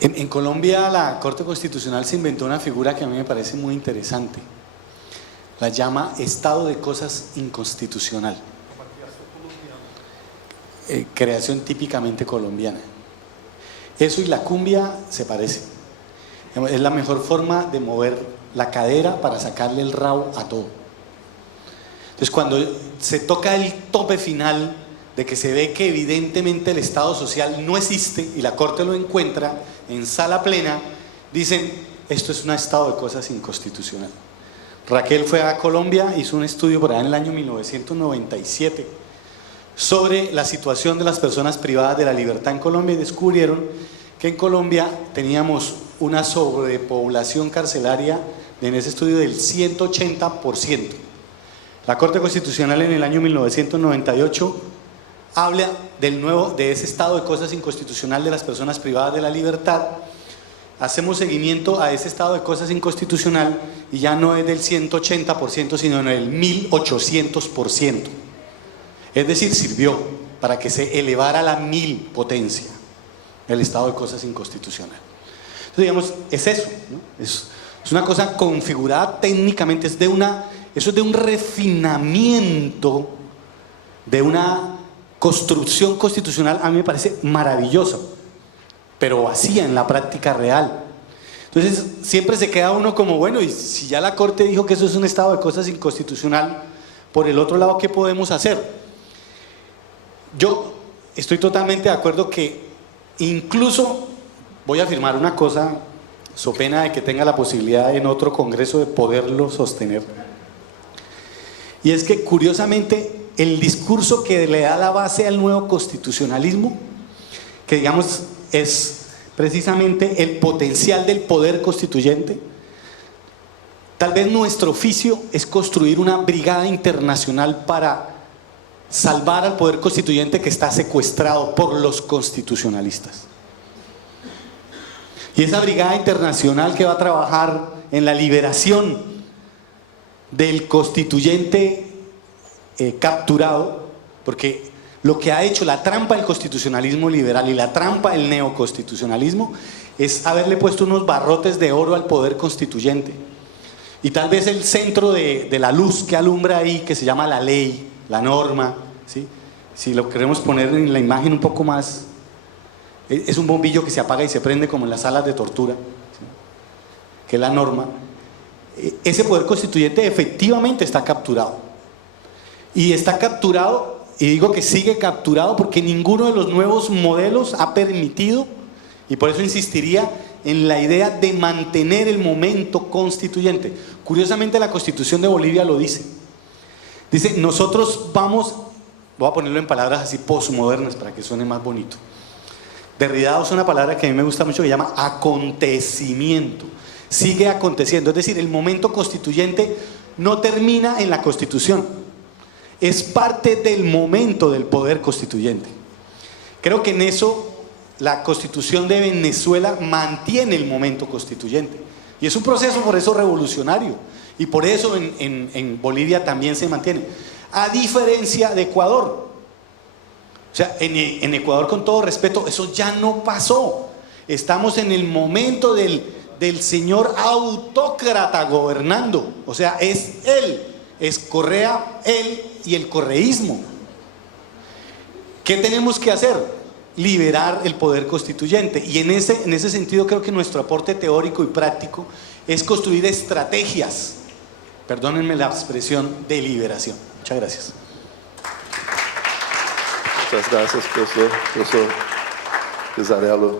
en Colombia la Corte Constitucional se inventó una figura que a mí me parece muy interesante. La llama estado de cosas inconstitucional. creación típicamente colombiana. Eso y la cumbia se parecen. Es la mejor forma de mover la cadera para sacarle el rabo a todo. Entonces, cuando se toca el tope final de que se ve que evidentemente el Estado social no existe y la Corte lo encuentra en sala plena, dicen, esto es un estado de cosas inconstitucional. Raquel fue a Colombia, hizo un estudio por allá en el año 1997 sobre la situación de las personas privadas de la libertad en Colombia y descubrieron que en Colombia teníamos una sobrepoblación carcelaria en ese estudio del 180%. La Corte Constitucional en el año 1998 habla de ese estado de cosas inconstitucional de las personas privadas de la libertad. Hacemos seguimiento a ese estado de cosas inconstitucional y ya no es del 180%, sino del 1800%. Es decir, sirvió para que se elevara a la 1000 potencia el estado de cosas inconstitucional. Entonces, digamos, es eso, ¿no? Es una cosa configurada técnicamente, eso es de un refinamiento, de una construcción constitucional, a mí me parece maravillosa, pero vacía en la práctica real. Entonces siempre se queda uno como, bueno, y si ya la Corte dijo que eso es un estado de cosas inconstitucional, por el otro lado, ¿qué podemos hacer? Yo estoy totalmente de acuerdo que incluso, voy a afirmar una cosa, so pena de que tenga la posibilidad en otro congreso de poderlo sostener, y es que curiosamente el discurso que le da la base al nuevo constitucionalismo, que digamos es precisamente el potencial del poder constituyente, tal vez nuestro oficio es construir una brigada internacional para salvar al poder constituyente que está secuestrado por los constitucionalistas. Y esa brigada internacional que va a trabajar en la liberación del constituyente capturado, porque lo que ha hecho la trampa del constitucionalismo liberal y la trampa del neoconstitucionalismo es haberle puesto unos barrotes de oro al poder constituyente. Y tal vez el centro de la luz que alumbra ahí, que se llama la ley, la norma, ¿sí? Si lo queremos poner en la imagen un poco más, es un bombillo que se apaga y se prende como en las salas de tortura, ¿sí? Que es la norma. Ese poder constituyente efectivamente está capturado. Y está capturado, y digo que sigue capturado porque ninguno de los nuevos modelos ha permitido, y por eso insistiría en la idea de mantener el momento constituyente. Curiosamente la Constitución de Bolivia lo dice. Dice, nosotros vamos, voy a ponerlo en palabras así postmodernas para que suene más bonito. Derrida usa una palabra que a mí me gusta mucho que llama acontecimiento. Sigue aconteciendo, es decir, el momento constituyente no termina en la Constitución, es parte del momento del poder constituyente. Creo que en eso la Constitución de Venezuela mantiene el momento constituyente y es un proceso por eso revolucionario y por eso en Bolivia también se mantiene, a diferencia de Ecuador. O sea, en Ecuador, con todo respeto, eso ya no pasó. Estamos en el momento del señor autócrata gobernando, o sea, es él, es Correa, él y el correísmo. ¿Qué tenemos que hacer? Liberar el poder constituyente, y en ese sentido creo que nuestro aporte teórico y práctico es construir estrategias, perdónenme la expresión, de liberación. Muchas gracias. Muchas gracias, profesor Pizzarello.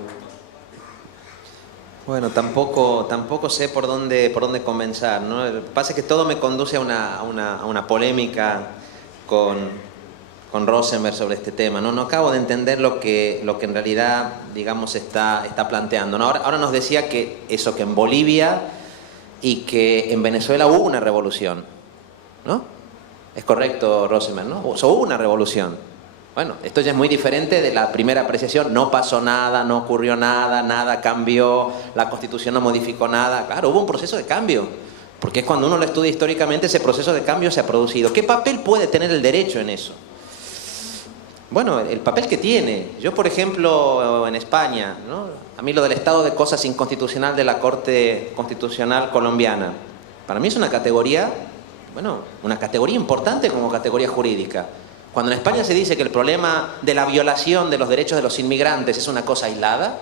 Bueno, tampoco sé por dónde comenzar, ¿no? Lo que pasa es que todo me conduce a una polémica con Rosenberg sobre este tema, ¿no? No acabo de entender lo que en realidad, digamos, está planteando, ¿no? Ahora nos decía que en Bolivia y que en Venezuela hubo una revolución, ¿no? Es correcto, Rosenberg, ¿no? Hubo una revolución. Bueno, esto ya es muy diferente de la primera apreciación. No pasó nada, no ocurrió nada, nada cambió, la Constitución no modificó nada. Claro, hubo un proceso de cambio, porque es cuando uno lo estudia históricamente, ese proceso de cambio se ha producido. ¿Qué papel puede tener el derecho en eso? Bueno, el papel que tiene. Yo, por ejemplo, en España, ¿no? A mí lo del estado de cosas inconstitucional de la Corte Constitucional colombiana, para mí es una categoría, bueno, una categoría importante como categoría jurídica. Cuando en España se dice que el problema de la violación de los derechos de los inmigrantes es una cosa aislada,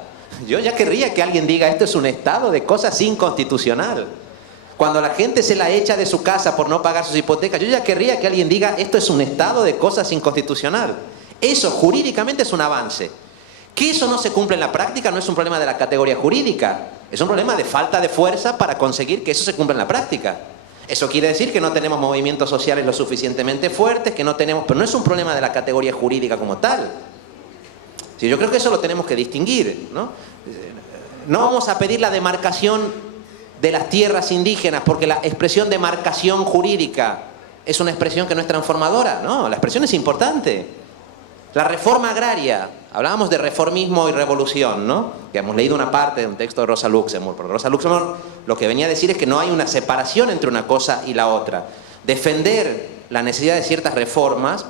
yo ya querría que alguien diga esto es un estado de cosas inconstitucional. Cuando la gente se la echa de su casa por no pagar sus hipotecas, yo ya querría que alguien diga esto es un estado de cosas inconstitucional. Eso jurídicamente es un avance. Que eso no se cumple en la práctica no es un problema de la categoría jurídica, es un problema de falta de fuerza para conseguir que eso se cumpla en la práctica. Eso quiere decir que no tenemos movimientos sociales lo suficientemente fuertes, que no tenemos, pero no es un problema de la categoría jurídica como tal. Sí, yo creo que eso lo tenemos que distinguir, ¿no? No vamos a pedir la demarcación de las tierras indígenas porque la expresión demarcación jurídica es una expresión que no es transformadora. No, la expresión es importante. La reforma agraria, hablábamos de reformismo y revolución, ¿no? Que hemos leído una parte de un texto de Rosa Luxemburg, pero Rosa Luxemburg lo que venía a decir es que no hay una separación entre una cosa y la otra. Defender la necesidad de ciertas reformas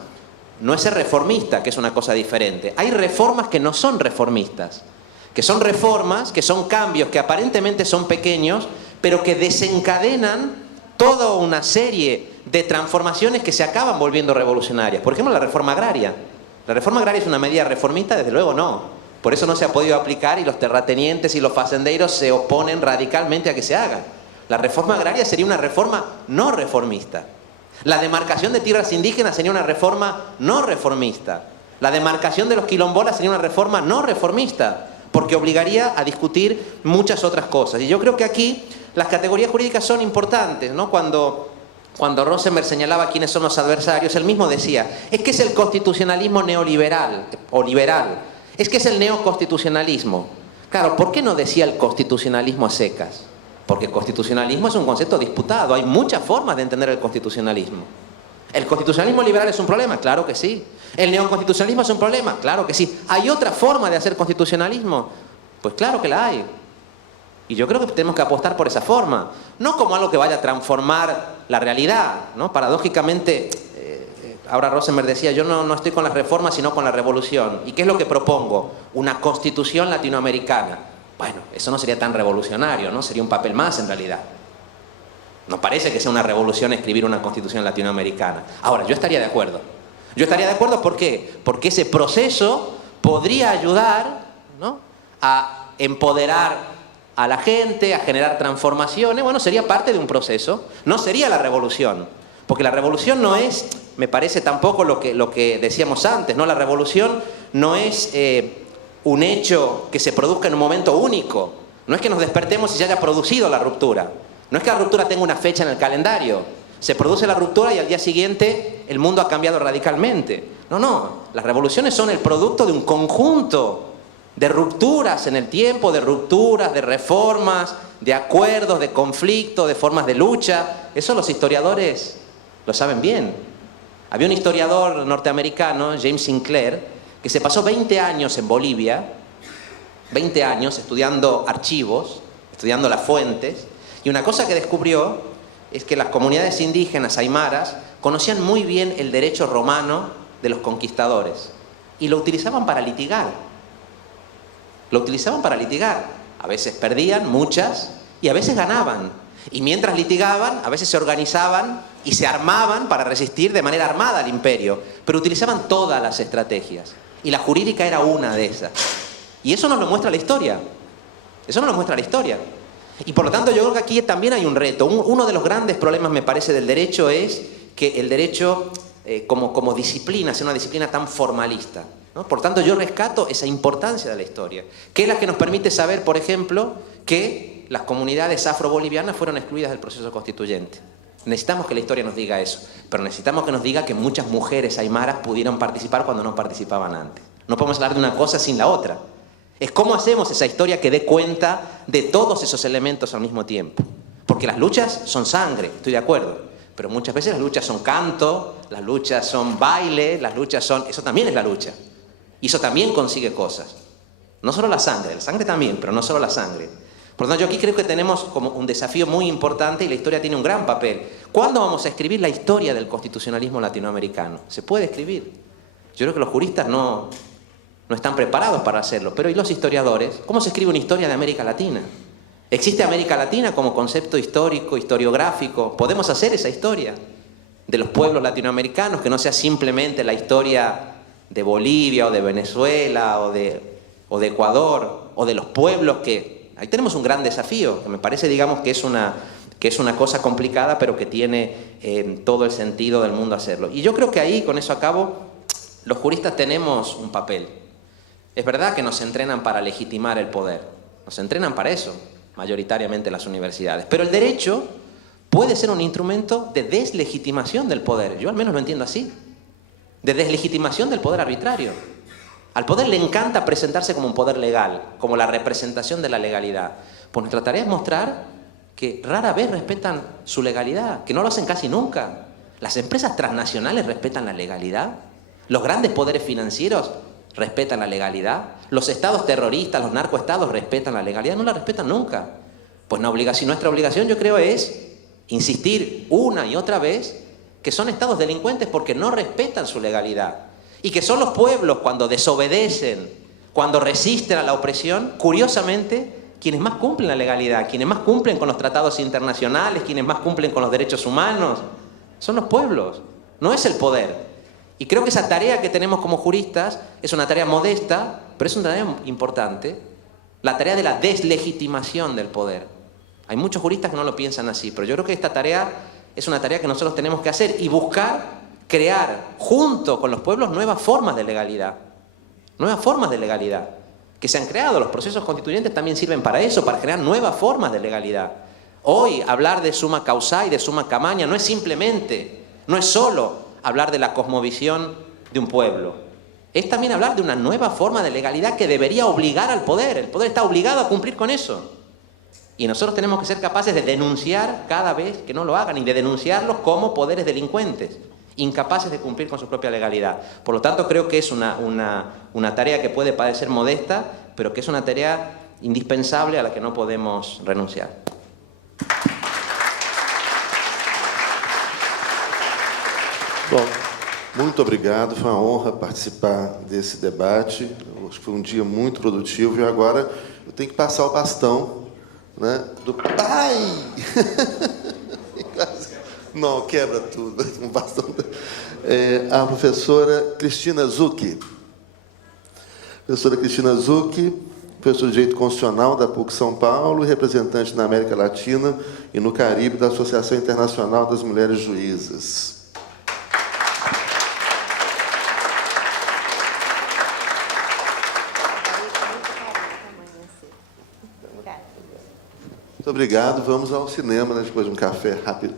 no es ser reformista, que es una cosa diferente. Hay reformas que no son reformistas, que son reformas, que son cambios que aparentemente son pequeños, pero que desencadenan toda una serie de transformaciones que se acaban volviendo revolucionarias. Por ejemplo, la reforma agraria. ¿La reforma agraria es una medida reformista? Desde luego no. Por eso no se ha podido aplicar y los terratenientes y los fazendeiros se oponen radicalmente a que se haga. La reforma agraria sería una reforma no reformista. La demarcación de tierras indígenas sería una reforma no reformista. La demarcación de los quilombolas sería una reforma no reformista, porque obligaría a discutir muchas otras cosas. Y yo creo que aquí las categorías jurídicas son importantes, ¿no? Cuando Rosenberg señalaba quiénes son los adversarios, él mismo decía, es que es el constitucionalismo neoliberal o liberal, es que es el neoconstitucionalismo. Claro, ¿por qué no decía el constitucionalismo a secas? Porque el constitucionalismo es un concepto disputado, hay muchas formas de entender el constitucionalismo. ¿El constitucionalismo liberal es un problema? Claro que sí. ¿El neoconstitucionalismo es un problema? Claro que sí. ¿Hay otra forma de hacer constitucionalismo? Pues claro que la hay. Y yo creo que tenemos que apostar por esa forma, no como algo que vaya a transformar la realidad, ¿no? Paradójicamente, ahora Rosenberg decía, yo no estoy con las reformas, sino con la revolución. ¿Y qué es lo que propongo? Una constitución latinoamericana. Bueno, eso no sería tan revolucionario, ¿no? Sería un papel más en realidad. No parece que sea una revolución escribir una constitución latinoamericana. Ahora, yo estaría de acuerdo. Yo estaría de acuerdo, ¿por qué? Porque ese proceso podría ayudar, ¿no?, a empoderar a la gente, a generar transformaciones. Bueno, sería parte de un proceso. No sería la revolución. Porque la revolución no es, me parece tampoco lo que decíamos antes, ¿no? La revolución no es un hecho que se produzca en un momento único. No es que nos despertemos y se haya producido la ruptura. No es que la ruptura tenga una fecha en el calendario. Se produce la ruptura y al día siguiente el mundo ha cambiado radicalmente. No. Las revoluciones son el producto de un conjunto de rupturas en el tiempo, de rupturas, de reformas, de acuerdos, de conflictos, de formas de lucha. Eso los historiadores lo saben bien. Había un historiador norteamericano, James Sinclair, que se pasó 20 años en Bolivia, 20 años estudiando archivos, estudiando las fuentes, y una cosa que descubrió es que las comunidades indígenas aymaras conocían muy bien el derecho romano de los conquistadores y lo utilizaban para litigar. Lo utilizaban para litigar. A veces perdían, muchas, y a veces ganaban. Y mientras litigaban, a veces se organizaban y se armaban para resistir de manera armada al imperio, pero utilizaban todas las estrategias. Y la jurídica era una de esas. Y eso nos lo muestra la historia. Eso nos lo muestra la historia. Y por lo tanto yo creo que aquí también hay un reto. Uno de los grandes problemas, me parece, del derecho es que el derecho como disciplina sea una disciplina tan formalista, ¿no? Por tanto yo rescato esa importancia de la historia, que es la que nos permite saber, por ejemplo, que las comunidades afrobolivianas fueron excluidas del proceso constituyente. Necesitamos que la historia nos diga eso, pero necesitamos que nos diga que muchas mujeres aymaras pudieron participar cuando no participaban antes. No podemos hablar de una cosa sin la otra. Es cómo hacemos esa historia que dé cuenta de todos esos elementos al mismo tiempo. Porque las luchas son sangre, estoy de acuerdo, pero muchas veces las luchas son canto, las luchas son baile, las luchas son... Eso también es la lucha. Y eso también consigue cosas. No solo la sangre también, pero no solo la sangre. Por lo tanto, yo aquí creo que tenemos como un desafío muy importante y la historia tiene un gran papel. ¿Cuándo vamos a escribir la historia del constitucionalismo latinoamericano? ¿Se puede escribir? Yo creo que los juristas no están preparados para hacerlo, pero ¿y los historiadores? ¿Cómo se escribe una historia de América Latina? ¿Existe América Latina como concepto histórico, historiográfico? ¿Podemos hacer esa historia? de los pueblos latinoamericanos, que no sea simplemente la historia de Bolivia o de Venezuela o de Ecuador o de los pueblos que... Ahí tenemos un gran desafío, que me parece, digamos, que es una cosa complicada, pero que tiene todo el sentido del mundo hacerlo. Y yo creo que ahí, con eso acabo, los juristas tenemos un papel. Es verdad que nos entrenan para legitimar el poder, nos entrenan para eso, mayoritariamente las universidades, pero el derecho puede ser un instrumento de deslegitimación del poder, yo al menos lo entiendo así, de deslegitimación del poder arbitrario. Al poder le encanta presentarse como un poder legal, como la representación de la legalidad. Pues nuestra tarea es mostrar que rara vez respetan su legalidad, que no lo hacen casi nunca. Las empresas transnacionales respetan la legalidad, los grandes poderes financieros respetan la legalidad, los estados terroristas, los narcoestados respetan la legalidad, no la respetan nunca. Pues nuestra obligación, yo creo, es insistir una y otra vez que son estados delincuentes porque no respetan su legalidad. Y que son los pueblos, cuando desobedecen, cuando resisten a la opresión, curiosamente, quienes más cumplen la legalidad, quienes más cumplen con los tratados internacionales, quienes más cumplen con los derechos humanos, son los pueblos, no es el poder. Y creo que esa tarea que tenemos como juristas es una tarea modesta, pero es una tarea importante, la tarea de la deslegitimación del poder. Hay muchos juristas que no lo piensan así, pero yo creo que esta tarea es una tarea que nosotros tenemos que hacer y buscar crear, junto con los pueblos, nuevas formas de legalidad. Nuevas formas de legalidad que se han creado. Los procesos constituyentes también sirven para eso, para crear nuevas formas de legalidad. Hoy, hablar de summa causa y de summa camaña no es simplemente, no es solo hablar de la cosmovisión de un pueblo. Es también hablar de una nueva forma de legalidad que debería obligar al poder. El poder está obligado a cumplir con eso. Y nosotros tenemos que ser capaces de denunciar cada vez que no lo hagan y de denunciarlos como poderes delincuentes, incapaces de cumplir con su propia legalidad. Por lo tanto, creo que es una tarea que puede parecer modesta, pero que es una tarea indispensable a la que no podemos renunciar. Bom, muito obrigado, foi uma honra participar desse debate. Acho que foi um dia muito produtivo e agora eu tenho que passar o bastão, né, do pai. Não, quebra tudo. Um bastão. A professora Cristina Zucchi. Professora Cristina Zucchi, professora de Direito Constitucional da PUC São Paulo e representante na América Latina e no Caribe da Associação Internacional das Mulheres Juízas. Muito obrigado. Vamos ao cinema, né, depois de um café rápido.